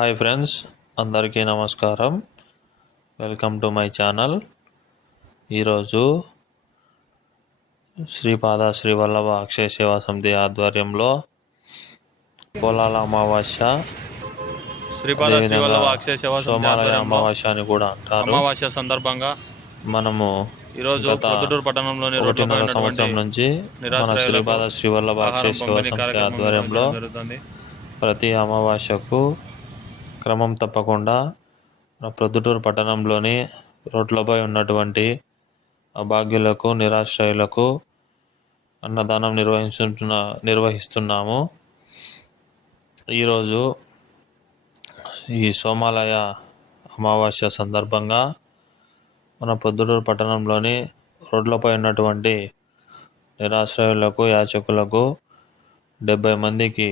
Hi friends అందరికీ నమస్కారం. Welcome to my channel. ఈరోజు శ్రీపాద శ్రీ వల్లభ అక్షయ సేవా సమితి ఆధ్వర్యంలో పొలాల అమావాస్య శ్రీపాద శ్రీ అదేవిధంగా వల్లభ అక్షయ సేవా సోమాలయ అమావాస్య అని కూడా అంటారు. అమావాస్య సందర్భంగా మనము ఈరోజు పట్టణంలోని ఒకటిన్నర సంవత్సరం నుంచి మన శ్రీపాద శ్రీ వల్లభ అక్షయ సేవా సమితి ఆధ్వర్యంలో ప్రతి అమావాస్యకు క్రమం తప్పకుండా మన ప్రొద్దుటూరు పట్టణంలోని రోడ్లపై ఉన్నటువంటి అభాగ్యులకు నిరాశ్రయులకు అన్నదానం నిర్వహిస్తున్న నిర్వహిస్తున్నాము. ఈరోజు ఈ సోమాలయ అమావాస్య సందర్భంగా మన పొద్దుటూరు పట్టణంలోని రోడ్లపై ఉన్నటువంటి నిరాశ్రయులకు యాచకులకు డెబ్బై మందికి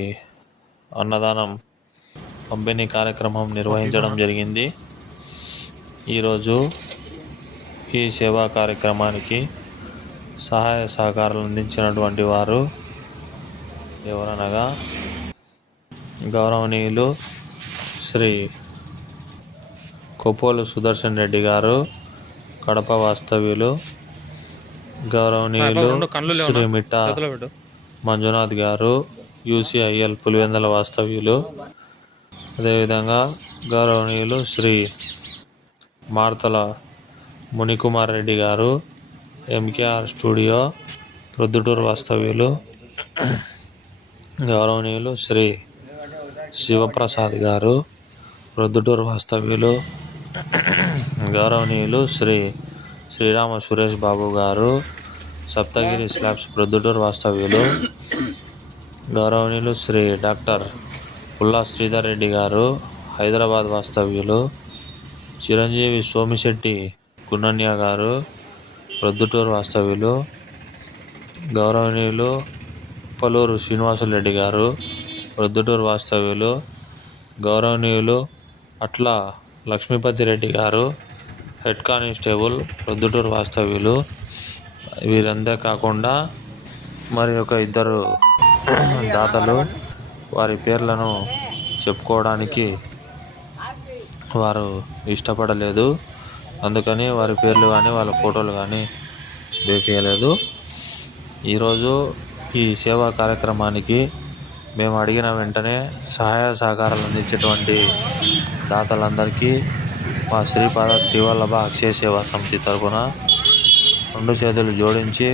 అన్నదానం పంపిణీ కార్యక్రమం నిర్వహించడం జరిగింది ఈరోజు ఈ సేవా కార్యక్రమానికి సహాయ సహకారాలు అందించినటువంటి వారు ఎవరనగా గౌరవనీయులు శ్రీ కొప్పోలు సుదర్శన్ రెడ్డి గారు కడప వాస్తవ్యులు గౌరవనీయులు? శ్రీ మిట్టా మంజునాథ్ గారు యూసిఐఎల్ పులివెందల వాస్తవ్యులు అదేవిధంగా గౌరవనీయులు శ్రీ మార్తల మునికుమార్ రెడ్డి గారు ఎంకేఆర్ స్టూడియో ప్రొద్దుటూరు వాస్తవ్యులు గౌరవనీయులు శ్రీ శివప్రసాద్ గారు ప్రొద్దుటూరు వాస్తవ్యులు గౌరవనీయులు శ్రీ శ్రీరామ సురేష్ బాబు గారు సప్తగిరి స్లాబ్స్ ప్రొద్దుటూరు వాస్తవ్యులు గౌరవనీయులు శ్రీ డాక్టర్ పుల్లా శ్రీధర్ రెడ్డి గారు హైదరాబాద్ వాస్తవ్యులు చిరంజీవి సోమిశెట్టి గున్నన్య గారు ప్రొద్దుటూరు వాస్తవ్యులు గౌరవనీయులు పలూరు శ్రీనివాసులరెడ్డి గారు ప్రొద్దుటూరు వాస్తవ్యులు గౌరవనీయులు అట్ల లక్ష్మీపతి రెడ్డి గారు హెడ్ కానిస్టేబుల్ ప్రొద్దుటూరు వాస్తవ్యులు. వీరందే కాకుండా మరి ఒక ఇద్దరు దాతలు. వారి పేర్లను చెప్పుకోవడానికి వారు ఇష్టపడలేదు. అందుకని వారి పేర్లు కానీ వాళ్ళ ఫోటోలు కానీ వేపించలేదు ఈరోజు ఈ సేవా కార్యక్రమానికి మేము అడిగిన వెంటనే సహాయ సహకారాలు అందించేటువంటి దాతలందరికీ మా శ్రీపాద శ్రీవల్లభ అక్షయ సేవా సమితి తరపున రెండు చేతులు జోడించి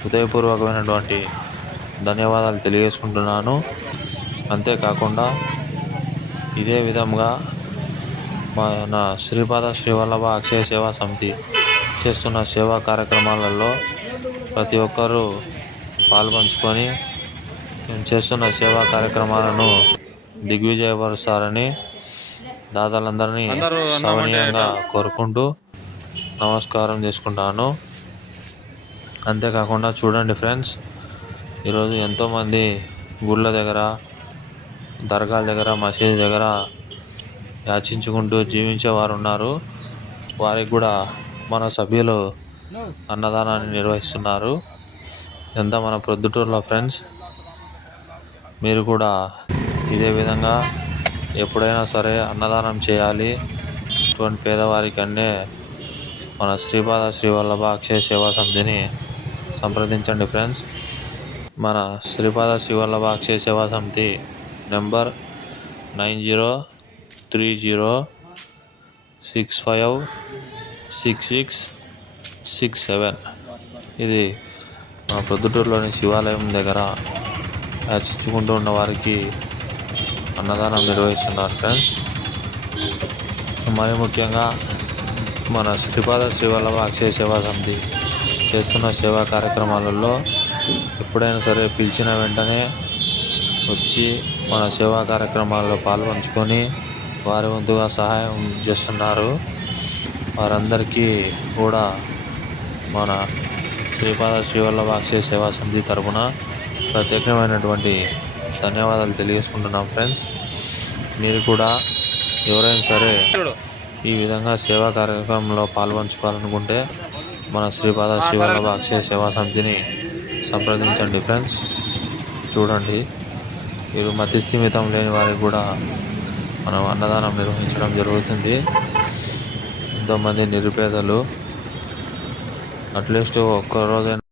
హృదయపూర్వకమైనటువంటి ధన్యవాదాలు తెలియజేసుకుంటున్నాను. అంతేకాకుండా ఇదే విధంగా మన శ్రీపాద శ్రీవల్లభ అక్షయ సేవా సమితి చేస్తున్న సేవా కార్యక్రమాలలో ప్రతి ఒక్కరూ పాల్పంచుకొని మేము చేస్తున్న సేవా కార్యక్రమాలను దిగ్విజయపరుస్తారని సవనీయంగా వండేట. కోరుకుంటూ నమస్కారం చేసుకుంటాను అంతేకాకుండా చూడండి ఫ్రెండ్స్ ఈరోజు ఎంతోమంది గుళ్ళ దగ్గర దర్గాల దగ్గర మసీదు దగ్గర యాచించుకుంటూ జీవించేవారు ఉన్నారు. వారికి కూడా మన సభ్యులు అన్నదానాన్ని నిర్వహిస్తున్నారు. ఎంత మన ప్రొద్దుటూరులో ఫ్రెండ్స్? మీరు కూడా ఇదే విధంగా ఎప్పుడైనా సరే అన్నదానం చేయాలి. ఇటువంటి పేదవారికి అన్నే మన శ్రీపాద శ్రీవల్లభ అక్షయ సేవా సమితిని సంప్రదించండి ఫ్రెండ్స్. మన Sripada Srivallabha Akshaya Seva Samithi number nine zero three zero six five six six six seven. ఇది మన ప్రొద్దుటూరులోని శివాలయం దగ్గర యాచించుకుంటూ ఉన్న వారికి అన్నదానం నిర్వహిస్తున్నారు ఫ్రెండ్స్. మరి ముఖ్యంగా మన శ్రీపాద శ్రీవల్లభ అక్షయ సేవా సమితి చేస్తున్న సేవా కార్యక్రమాలలో ఎప్పుడైనా సరే పిలిచిన వెంటనే వచ్చి మన సేవా కార్యక్రమాల్లో పాల్పంచుకొని వారి వంతుగా సహాయం చేస్తున్నారు. వారందరికీ కూడా మన శ్రీపాద శ్రీవల్లభాక్షే సేవా సమితి తరపున ప్రత్యేకమైనటువంటి ధన్యవాదాలు తెలియజేసుకుంటున్నాం ఫ్రెండ్స్. మీరు కూడా ఎవరైనా సరే ఈ విధంగా సేవా కార్యక్రమంలో పాల్పంచుకోవాలనుకుంటే మన శ్రీపాద శ్రీవల్లభ అక్షయ సేవా సమితిని సంప్రదించండి ఫ్రెండ్స్. చూడండి. వీరు మతి స్థిమితం లేని వారికి కూడా మనం అన్నదానం నిర్వహించడం జరుగుతుంది. ఎంతోమంది నిరుపేదలు అట్లీస్ట్ ఒక్క రోజైనా